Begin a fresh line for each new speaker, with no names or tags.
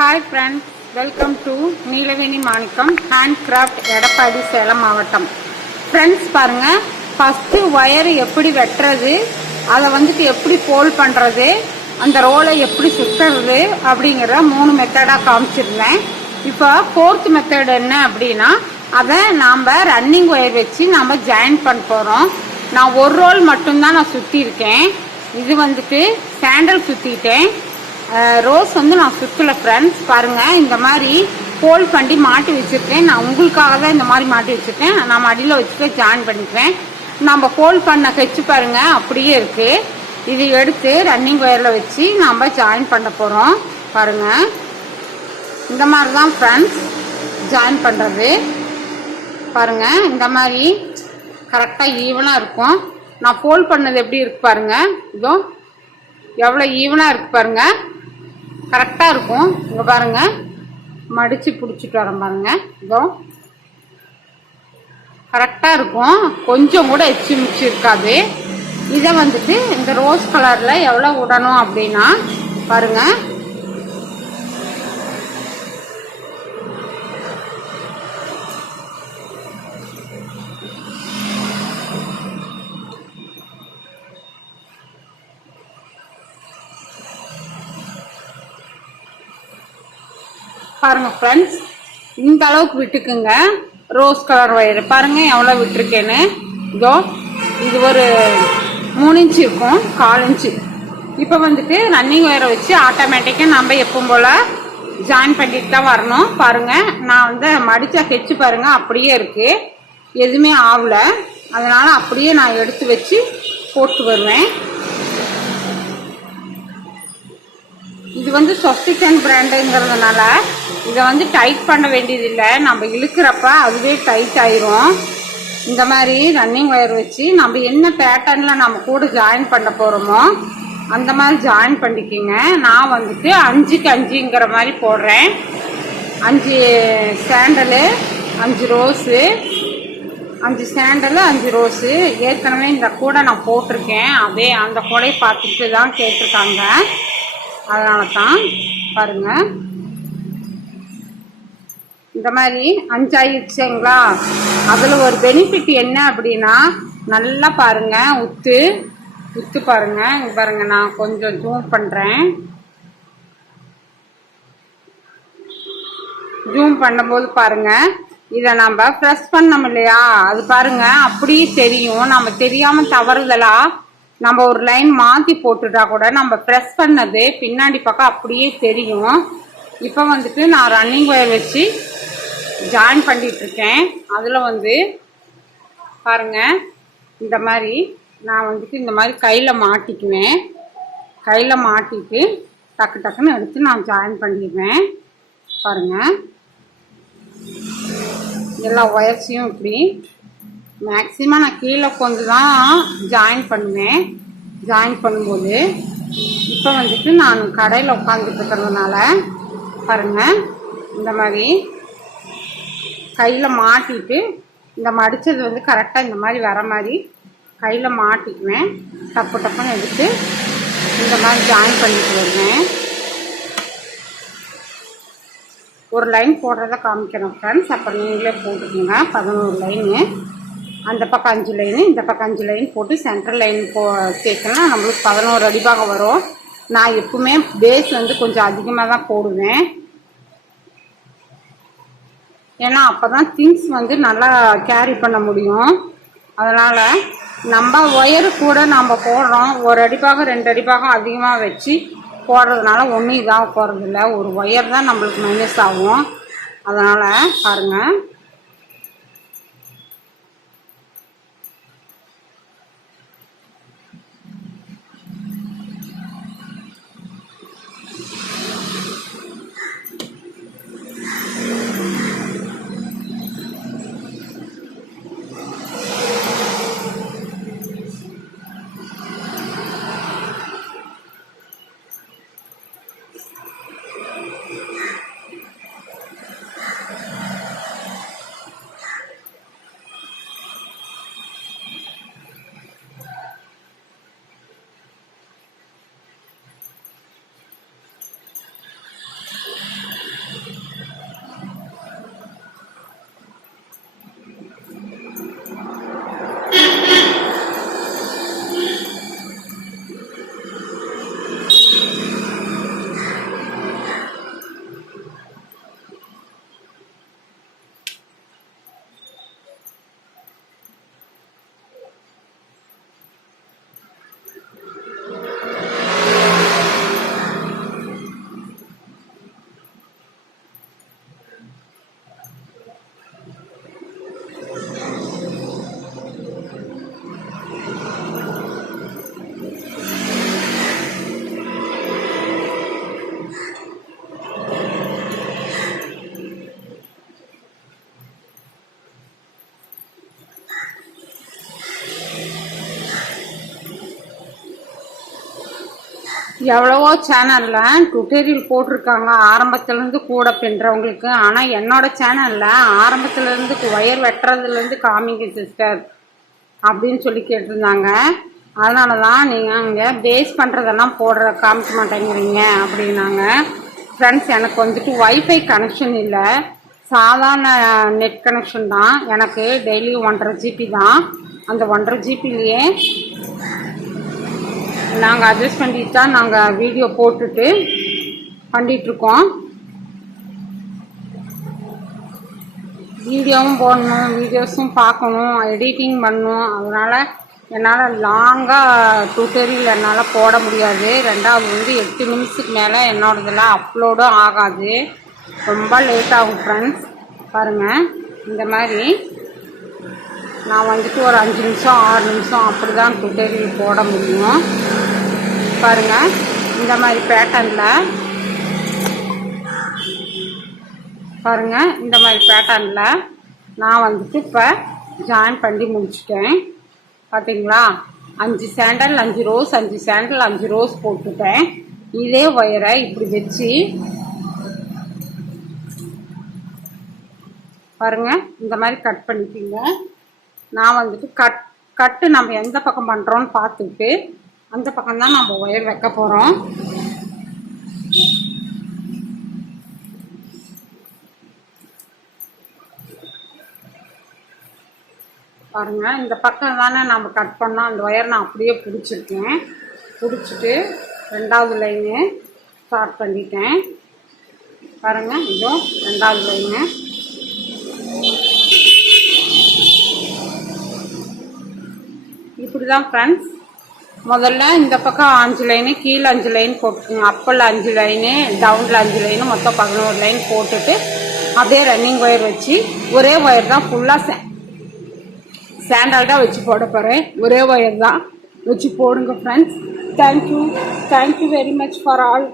Hi friends welcome to Neelaveni Manickam handcraft Edappadi Salem மாவட்டம் friends பாருங்க. First wire எப்படி வெட்டுறது அதை வந்துட்டு எப்படி போல் பண்ணுறது அந்த ரோலை எப்படி சுற்றுறது அப்படிங்கிற மூணு மெத்தடாக காமிச்சிருந்தேன். இப்போ ஃபோர்த் மெத்தட் என்ன அப்படின்னா அதை நாம் ரன்னிங் ஒயர் வச்சு நாம் ஜாயின் பண்ண போகிறோம் நான் ஒரு ரோல் மட்டும்தான் நான் சுற்றியிருக்கேன் இது வந்துட்டு சாண்டல் சுற்றிட்டேன் ரோஸ் வந்து நான் சுற்றல ஃப்ரெண்ட்ஸ் பாருங்கள் இந்த மாதிரி ஹோல் பண்ணி மாட்டி வச்சுருக்கேன். நான் உங்களுக்காக தான் இந்த மாதிரி மாட்டி வச்சுருக்கேன். நான் மடியில் வச்சுட்டு ஜாயின் பண்ணிக்கிறேன். நம்ம ஹோல் பண்ண ஹெச்சு பாருங்கள் அப்படியே இருக்குது இது எடுத்து ரன்னிங் ஒயரில் வச்சு நாம் ஜாயின் பண்ண போகிறோம் பாருங்கள் இந்த மாதிரி தான் ஃப்ரெண்ட்ஸ் ஜாயின் பண்ணுறது பாருங்கள் இந்த மாதிரி கரெக்டாக ஈவனாக இருக்கும். நான் ஃபோல்ட் பண்ணது எப்படி இருக்கு பாருங்கள் இதோ எவ்வளோ ஈவனாக இருக்கு பாருங்கள் கரெக்டாக இருக்கும். இங்கே பாருங்கள் மடித்து பிடிச்சிட்டு வரேன் பாருங்கள் இதோ. கரெக்டாக இருக்கும். கொஞ்சம் கூட எச்சு மிச்சு இருக்காது. இதை வந்துட்டு இந்த ரோஸ் கலரில் எவ்வளோ விடணும் அப்படின்னா பாருங்க. பாருங்க ஃப்ரெண்ட்ஸ் இந்த அளவுக்கு விட்டுக்குங்க. ரோஸ் கலர் ஒயர் பாருங்க எவ்வளோ விட்டுருக்கேன்னு. இதோ இது ஒரு மூணு இன்ச்சு இருக்கும் கால் இன்ச்சு இப்போ வந்துட்டு ரன்னிங் ஒயரை வச்சு ஆட்டோமேட்டிக்காக நம்ம எப்பவும் போல் ஜாயின் பண்ணிட்டு தான் வரணும். பாருங்க நான் வந்து மடித்த ஹெச்சு பாருங்க அப்படியே இருக்கு. எதுவுமே ஆகல. அதனால அப்படியே நான் எடுத்து வச்சு போட்டு வருவேன். இது வந்து சொஸ்டிகன் பிராண்டுங்கிறதுனால இதை வந்து டைட் பண்ண வேண்டியதில்லை. நம்ம இழுக்கிறப்ப அதுவே டைட் ஆயிரும். இந்த மாதிரி ரன்னிங் ஒயர் வச்சு நம்ம என்ன பேட்டர்னில் நம்ம கூட ஜாயின் பண்ண போகிறோமோ அந்த மாதிரி ஜாயின் பண்ணிக்கிங்க. நான் வந்துட்டு அஞ்சுக்கு அஞ்சுங்கிற மாதிரி போடுறேன். அஞ்சு சேண்டலு அஞ்சு ரோஸு அஞ்சு சேண்டலு அஞ்சு ரோஸு ஏற்கனவே இந்த கூடை நான் போட்டிருக்கேன். அதே அந்த கூடையை பார்த்துட்டு தான் கேட்டிருக்காங்க. அதனால தான் பாருங்கள் இந்த மாதிரி அஞ்சாயிருச்சுங்களா அதில் ஒரு பெனிஃபிட் என்ன அப்படின்னா நல்லா பாருங்க உத்து. உத்து பாருங்க இங்கே பாருங்க நான் கொஞ்சம் ஜூம் பண்ணுறேன் ஜூம் பண்ணும்போது பாருங்க இதை நம்ம ப்ரெஸ் பண்ணோம் இல்லையா? அது பாருங்க அப்படியே தெரியும். நம்ம தெரியாம தவறுதலா நம்ம ஒரு லைன் மாற்றி போட்டுட்டா கூட நம்ம ப்ரெஸ் பண்ணது பின்னாடி பக்கம் அப்படியே தெரியும். இப்போ வந்துட்டு நான் ரன்னிங் ஒயர் வச்சு ஜாயின் பண்ணிட்டு இருக்கேன் அதில் வந்து பாருங்க இந்த மாதிரி நான் வந்துட்டு இந்த மாதிரி கையில் மாட்டிக்குவேன். கையில் மாட்டிட்டு டக்கு டக்குன்னு எடுத்து நான் ஜாயின் பண்ணிடுவேன். பாருங்க. எல்லா ஒயர்ஸையும் இப்படி மேக்ஸிமம் நான் கீழே கொண்டு தான் ஜாயின் பண்ணுவேன். ஜாயின் பண்ணும்போது இப்போ வந்துட்டு நான் கடையில் உட்காந்துட்டு இருக்கிறதுனால பாருங்க. இந்த மாதிரி கையில் மாட்டிட்டு இந்த மடித்தது வந்து கரெக்டாக இந்த மாதிரி வர மாதிரி கையில் மாட்டிக்குவேன் டப்பு டப்புன்னு எடுத்து இந்த மாதிரி ஜாயின் பண்ணிட்டு வருவேன் ஒரு லைன் போடுறத காமிக்கிறோம் ஃப்ரெண்ட்ஸ் அப்புறம் நீங்களே போட்டுக்கோங்க. பதினோரு லைனு அந்த பக்கம் அஞ்சு லைனு இந்த பக்கம் அஞ்சு லைன் போட்டு சென்ட்ரல் லைன் போ சேர்க்கலாம் நம்மளுக்கு பதினோரு அடிபாக வரும். நான் எப்பவுமே பேஸ் வந்து கொஞ்சம் அதிகமாக தான் போடுவேன். ஏன்னா அப்போ தான் திங்ஸ் வந்து நல்லா கேரி பண்ண முடியும். அதனால் நம்ம ஒயரு கூட நம்ம போடுறோம். ஒரு அடிப்பாகம் ரெண்டு அடிப்பாகம் அதிகமாக வச்சு போடுறதுனால ஒன்றும் இதாக போகிறதில்ல ஒரு ஒயர் தான் நம்மளுக்கு மைனஸ் ஆகும். அதனால் பாருங்கள் எவ்வளவோ சேனல்ல டுட்டோரியல் போட்டிருக்காங்க. ஆரம்பத்துலேருந்து கூட பின்றவங்களுக்கு ஆனால் என்னோட சேனல்ல ஆரம்பத்திலேருந்து ஒயர் வெட்டுறதுலேருந்து காமிங்க சிஸ்டர் அப்படின்னு சொல்லி கேட்டிருந்தாங்க. அதனால தான் நீங்கள் அங்கே பேஸ் பண்ணுறதெல்லாம் போடுற காமிக்க மாட்டேங்கிறீங்க அப்படின்னாங்க. ஃப்ரெண்ட்ஸ் எனக்கு வந்துட்டு ஒய்ஃபை கனெக்ஷன் இல்லை. சாதாரண நெட் கனெக்ஷன் தான். எனக்கு டெய்லி ஒன்றரை ஜிபி தான். அந்த ஒன்றரை ஜிபிலேயே நாங்கள் அட்ஜஸ்ட் பண்ணிட்டு தான் நாங்கள் வீடியோ போட்டுட்டு பண்ணிகிட்ருக்கோம் வீடியோவும் போடணும் வீடியோஸும் பார்க்கணும் எடிட்டிங் பண்ணணும். அதனால் என்னால் லாங்காக டுட்டோரியல் என்னால் போட முடியாது. ரெண்டாவது வந்து எட்டு நிமிஷத்துக்கு மேலே என்னோடதெல்லாம் அப்லோடும் ஆகாது. ரொம்ப லேட் ஆகும் ஃப்ரெண்ட்ஸ் பாருங்கள் இந்த மாதிரி. நான் வந்துட்டு ஒரு அஞ்சு நிமிஷம் ஆறு நிமிஷம் அப்படி தான் டுட்டோரியல் போட முடியும். பாருங்கள் இந்த மாதிரி பேட்டர்னில் பாருங்க இந்த மாதிரி பேட்டர்னில் நான் வந்துட்டு இப்போ ஜாயின் பண்ணி முடிச்சிட்டேன். பார்த்தீங்களா அஞ்சு சேண்டல் அஞ்சு ரோஸ் அஞ்சு சேண்டல் அஞ்சு ரோஸ் போட்டுட்டேன். இதே ஒயரை இப்படி வச்சு. பாருங்க இந்த மாதிரி கட் பண்ணிக்கிங்க. நான் வந்துட்டு கட் கட்டு நம்ம எந்த பக்கம் பண்ணுறோன்னு பார்த்துட்டு அந்த பக்கம் தான் நம்ம ஒயர் வைக்க போகிறோம் பாருங்க இந்த பக்கம் தானே நம்ம கட் பண்ணோம். அந்த ஒயர் நான் அப்படியே பிடிச்சிருக்கேன். பிடிச்சிட்டு ரெண்டாவது லைனு ஸ்டார்ட் பண்ணிட்டேன். பாருங்க இதோ ரெண்டாவது லைனு இப்படி தான் ஃப்ரெண்ட்ஸ் முதல்ல இந்த பக்கம் அஞ்சு லைனு கீழே அஞ்சு லைன் போட்டுக்கோங்க. அப்பில் அஞ்சு லைனு டவுனில் அஞ்சு லைனு மொத்தம் பதினோரு லைன் போட்டுட்டு அப்படியே ரன்னிங் ஒயர் வச்சு ஒரே ஒயர் தான் ஃபுல்லாக சே தான் வச்சு போட போகிறேன் ஒரே ஒயர் தான் வச்சு போடுங்க friends thank you thank you very much for all